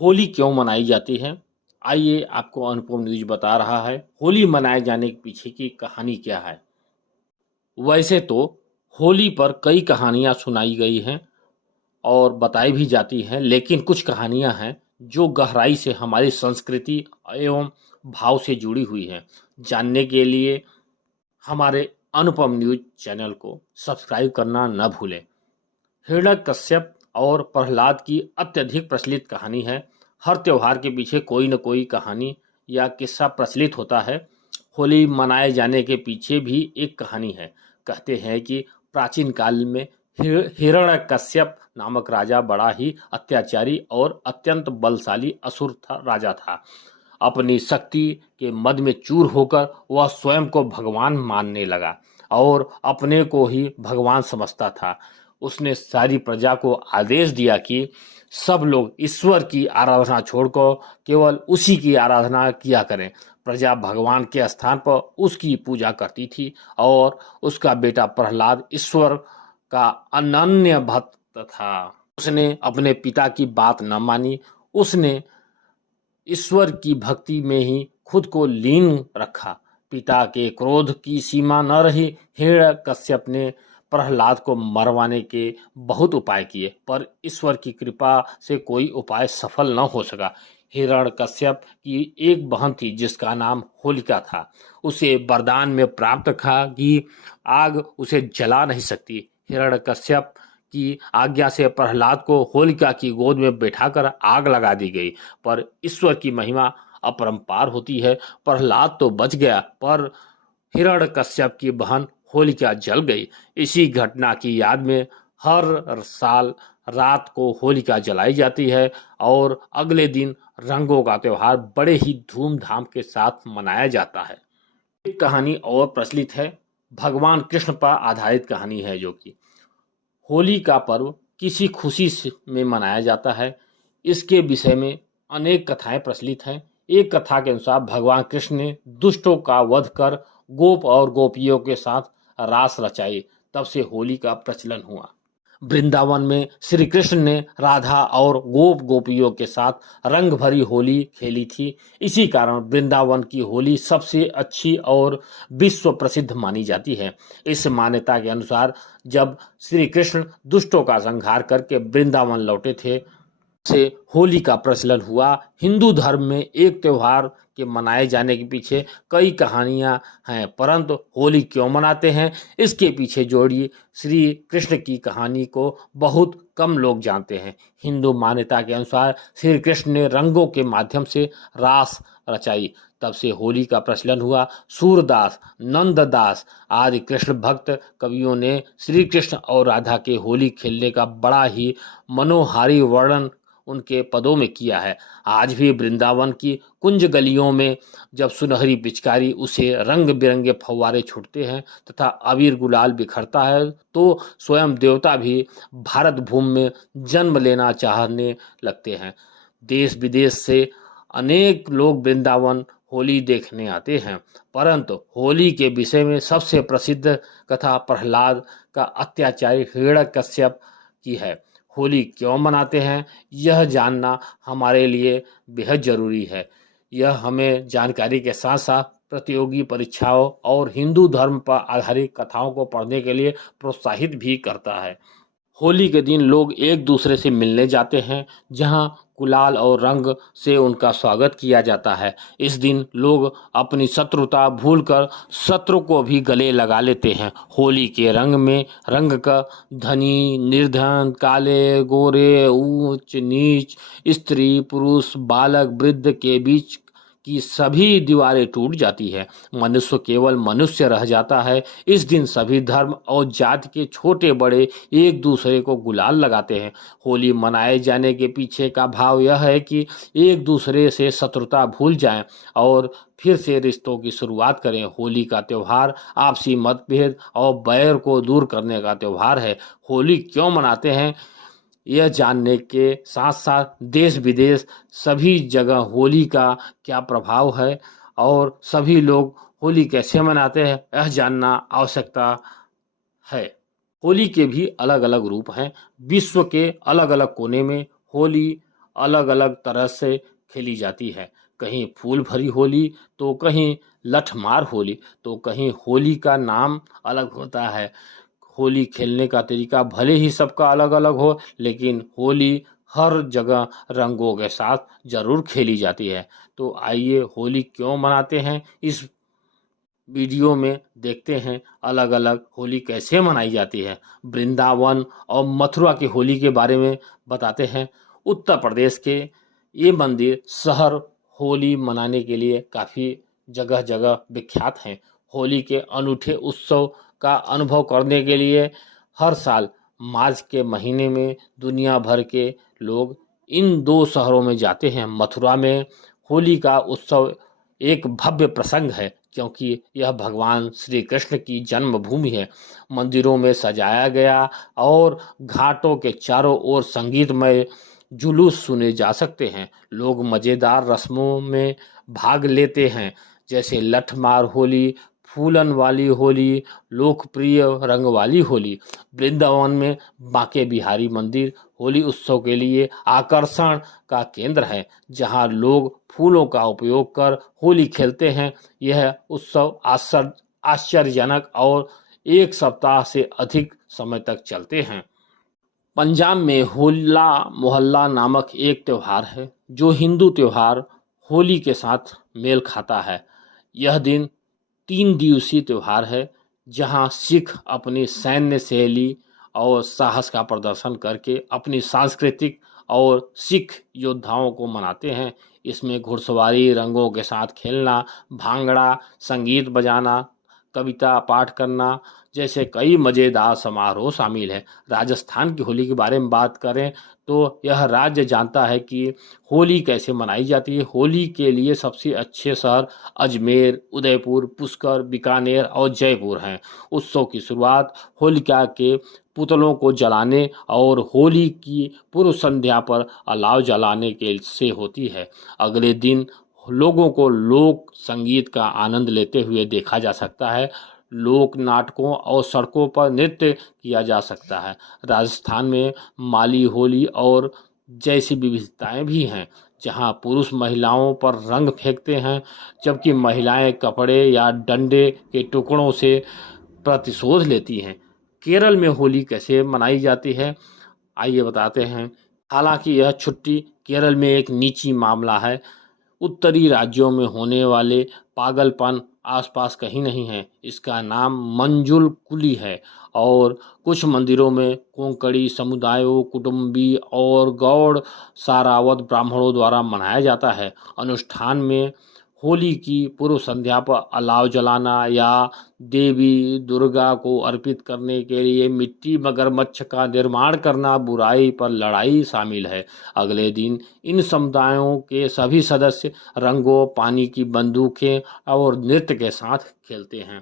होली क्यों मनाई जाती है? आइए आपको अनुपम न्यूज बता रहा है होली मनाए जाने के पीछे की कहानी क्या है। वैसे तो होली पर कई कहानियां सुनाई गई हैं और बताई भी जाती हैं, लेकिन कुछ कहानियां हैं जो गहराई से हमारी संस्कृति एवं भाव से जुड़ी हुई हैं। जानने के लिए हमारे अनुपम न्यूज चैनल को सब्सक्राइब करना न भूलें। हिरण्यकश्यप और प्रहलाद की अत्यधिक प्रचलित कहानी है। हर त्योहार के पीछे कोई न कोई कहानी या किस्सा प्रचलित होता है। होली मनाए जाने के पीछे भी एक कहानी है। कहते हैं कि प्राचीन काल में हिरण्यकश्यप नामक राजा बड़ा ही अत्याचारी और अत्यंत बलशाली असुर राजा था। अपनी शक्ति के मद में चूर होकर वह स्वयं को भगवान मानने लगा और अपने को ही भगवान समझता था। उसने सारी प्रजा को आदेश दिया कि सब लोग ईश्वर की आराधना छोड़कर केवल उसी की आराधना किया करें। प्रजा भगवान के स्थान पर उसकी पूजा करती थी और उसका बेटा प्रहलाद ईश्वर का अनन्य भक्त था। उसने अपने पिता की बात न मानी। उसने ईश्वर की भक्ति में ही खुद को लीन रखा। पिता के क्रोध की सीमा न रही। हिरण्यकश्यप ने प्रहलाद को मरवाने के बहुत उपाय किए, पर ईश्वर की कृपा से कोई उपाय सफल न हो सका। हिरण्यकश्यप की एक बहन थी जिसका नाम होलिका था। उसे वरदान में प्राप्त था कि आग उसे जला नहीं सकती। हिरण्यकश्यप की आज्ञा से प्रहलाद को होलिका की गोद में बैठाकर आग लगा दी गई। पर ईश्वर की महिमा अपरंपार होती है। प्रहलाद तो बच गया, पर हिरण्यकश्यप की बहन होलिका जल गई। इसी घटना की याद में हर साल रात को होलिका जलाई जाती है और अगले दिन रंगों का त्योहार बड़े ही धूमधाम के साथ मनाया जाता है। एक कहानी और प्रचलित है। भगवान कृष्ण पर आधारित कहानी है, जो कि होली का पर्व किसी खुशी में मनाया जाता है। इसके विषय में अनेक कथाएं प्रचलित हैं। एक कथा के अनुसार भगवान कृष्ण ने दुष्टों का वध कर गोप और गोपियों के साथ रास रचाई, तब से होली का प्रचलन हुआ। वृंदावन में श्री कृष्ण ने राधा और गोप गोपियों के साथ रंग भरी होली खेली थी। इसी कारण वृंदावन की होली सबसे अच्छी और विश्व प्रसिद्ध मानी जाती है। इस मान्यता के अनुसार जब श्री कृष्ण दुष्टों का संहार करके वृंदावन लौटे थे से होली का प्रचलन हुआ। हिंदू धर्म में एक त्योहार के मनाए जाने के पीछे कई कहानियां हैं, परंतु होली क्यों मनाते हैं इसके पीछे जोड़ी श्री कृष्ण की कहानी को बहुत कम लोग जानते हैं। हिंदू मान्यता के अनुसार श्री कृष्ण ने रंगों के माध्यम से रास रचाई, तब से होली का प्रचलन हुआ। सूरदास, नंददास आदि कृष्ण भक्त कवियों ने श्री कृष्ण और राधा के होली खेलने का बड़ा ही मनोहारी वर्णन उनके पदों में किया है। आज भी वृंदावन की कुंज गलियों में जब सुनहरी पिचकारी उसे रंग बिरंगे फव्वारे छूटते हैं तथा अबीर गुलाल बिखरता है, तो स्वयं देवता भी भारत भूमि में जन्म लेना चाहने लगते हैं। देश विदेश से अनेक लोग वृंदावन होली देखने आते हैं, परंतु होली के विषय में सबसे प्रसिद्ध कथा प्रहलाद का अत्याचारी हिरण्यकश्यप की है। होली क्यों मनाते हैं यह जानना हमारे लिए बेहद जरूरी है। यह हमें जानकारी के साथ साथ प्रतियोगी परीक्षाओं और हिंदू धर्म पर आधारित कथाओं को पढ़ने के लिए प्रोत्साहित भी करता है। होली के दिन लोग एक दूसरे से मिलने जाते हैं, जहां गुलाल और रंग से उनका स्वागत किया जाता है। इस दिन लोग अपनी शत्रुता भूलकर शत्रु को भी गले लगा लेते हैं। होली के रंग में रंग का धनी निर्धन, काले गोरे, ऊंच नीच, स्त्री पुरुष, बालक वृद्ध के बीच की सभी दीवारें टूट जाती है। मनुष्य केवल मनुष्य रह जाता है। इस दिन सभी धर्म और जाति के छोटे बड़े एक दूसरे को गुलाल लगाते हैं। होली मनाए जाने के पीछे का भाव यह है कि एक दूसरे से शत्रुता भूल जाएं और फिर से रिश्तों की शुरुआत करें। होली का त्यौहार आपसी मतभेद और बैर को दूर करने का त्यौहार है। होली क्यों मनाते हैं यह जानने के साथ साथ देश विदेश सभी जगह होली का क्या प्रभाव है और सभी लोग होली कैसे मनाते हैं यह जानना आवश्यकता है। होली के भी अलग अलग रूप हैं। विश्व के अलग अलग कोने में होली अलग अलग तरह से खेली जाती है। कहीं फूल भरी होली, तो कहीं लठमार होली, तो कहीं होली का नाम अलग होता है। होली खेलने का तरीका भले ही सबका अलग अलग हो, लेकिन होली हर जगह रंगों के साथ जरूर खेली जाती है। तो आइए होली क्यों मनाते हैं, इस वीडियो में देखते हैं अलग अलग होली कैसे मनाई जाती है। वृंदावन और मथुरा की होली के बारे में बताते हैं। उत्तर प्रदेश के ये मंदिर शहर होली मनाने के लिए काफ़ी जगह जगह विख्यात हैं। होली के अनूठे उत्सव का अनुभव करने के लिए हर साल मार्च के महीने में दुनिया भर के लोग इन दो शहरों में जाते हैं। मथुरा में होली का उत्सव एक भव्य प्रसंग है, क्योंकि यह भगवान श्री कृष्ण की जन्मभूमि है। मंदिरों में सजाया गया और घाटों के चारों ओर संगीतमय जुलूस सुने जा सकते हैं। लोग मज़ेदार रस्मों में भाग लेते हैं, जैसे लठमार होली, फूलन वाली होली, लोकप्रिय रंग वाली होली। वृंदावन में बांके बिहारी मंदिर होली उत्सव के लिए आकर्षण का केंद्र है, जहां लोग फूलों का उपयोग कर होली खेलते हैं। यह उत्सव आश्चर्यजनक और एक सप्ताह से अधिक समय तक चलते हैं। पंजाब में होला मोहल्ला नामक एक त्योहार है, जो हिंदू त्योहार होली के साथ मेल खाता है। यह दिन 3 दिवसीय त्योहार है, जहां सिख अपनी सैन्य शैली और साहस का प्रदर्शन करके अपनी सांस्कृतिक और सिख योद्धाओं को मनाते हैं। इसमें घुड़सवारी, रंगों के साथ खेलना, भांगड़ा, संगीत बजाना, कविता पाठ करना जैसे कई मज़ेदार समारोह शामिल हैं। राजस्थान की होली के बारे में बात करें तो यह राज्य जानता है कि होली कैसे मनाई जाती है। होली के लिए सबसे अच्छे शहर अजमेर, उदयपुर, पुष्कर, बीकानेर और जयपुर हैं। उत्सव की शुरुआत होलिका के पुतलों को जलाने और होली की पूर्व संध्या पर अलाव जलाने के से होती है। अगले दिन लोगों को लोक संगीत का आनंद लेते हुए देखा जा सकता है। लोक नाटकों और सड़कों पर नृत्य किया जा सकता है। राजस्थान में माली होली और जैसी विविधताएं भी हैं, जहां पुरुष महिलाओं पर रंग फेंकते हैं, जबकि महिलाएं कपड़े या डंडे के टुकड़ों से प्रतिशोध लेती हैं। केरल में होली कैसे मनाई जाती है, आइए बताते हैं। हालांकि यह छुट्टी केरल में एक निजी मामला है। उत्तरी राज्यों में होने वाले पागलपन आसपास कहीं नहीं है। इसका नाम मंजुल कुली है और कुछ मंदिरों में कोंकणी समुदायों, कुटुंबी और गौड़ सारावत ब्राह्मणों द्वारा मनाया जाता है। अनुष्ठान में होली की पूर्व संध्या पर अलाव जलाना या देवी दुर्गा को अर्पित करने के लिए मिट्टी मगरमच्छ का निर्माण करना, बुराई पर लड़ाई शामिल है। अगले दिन इन समुदायों के सभी सदस्य रंगों, पानी की बंदूकें और नृत्य के साथ खेलते हैं।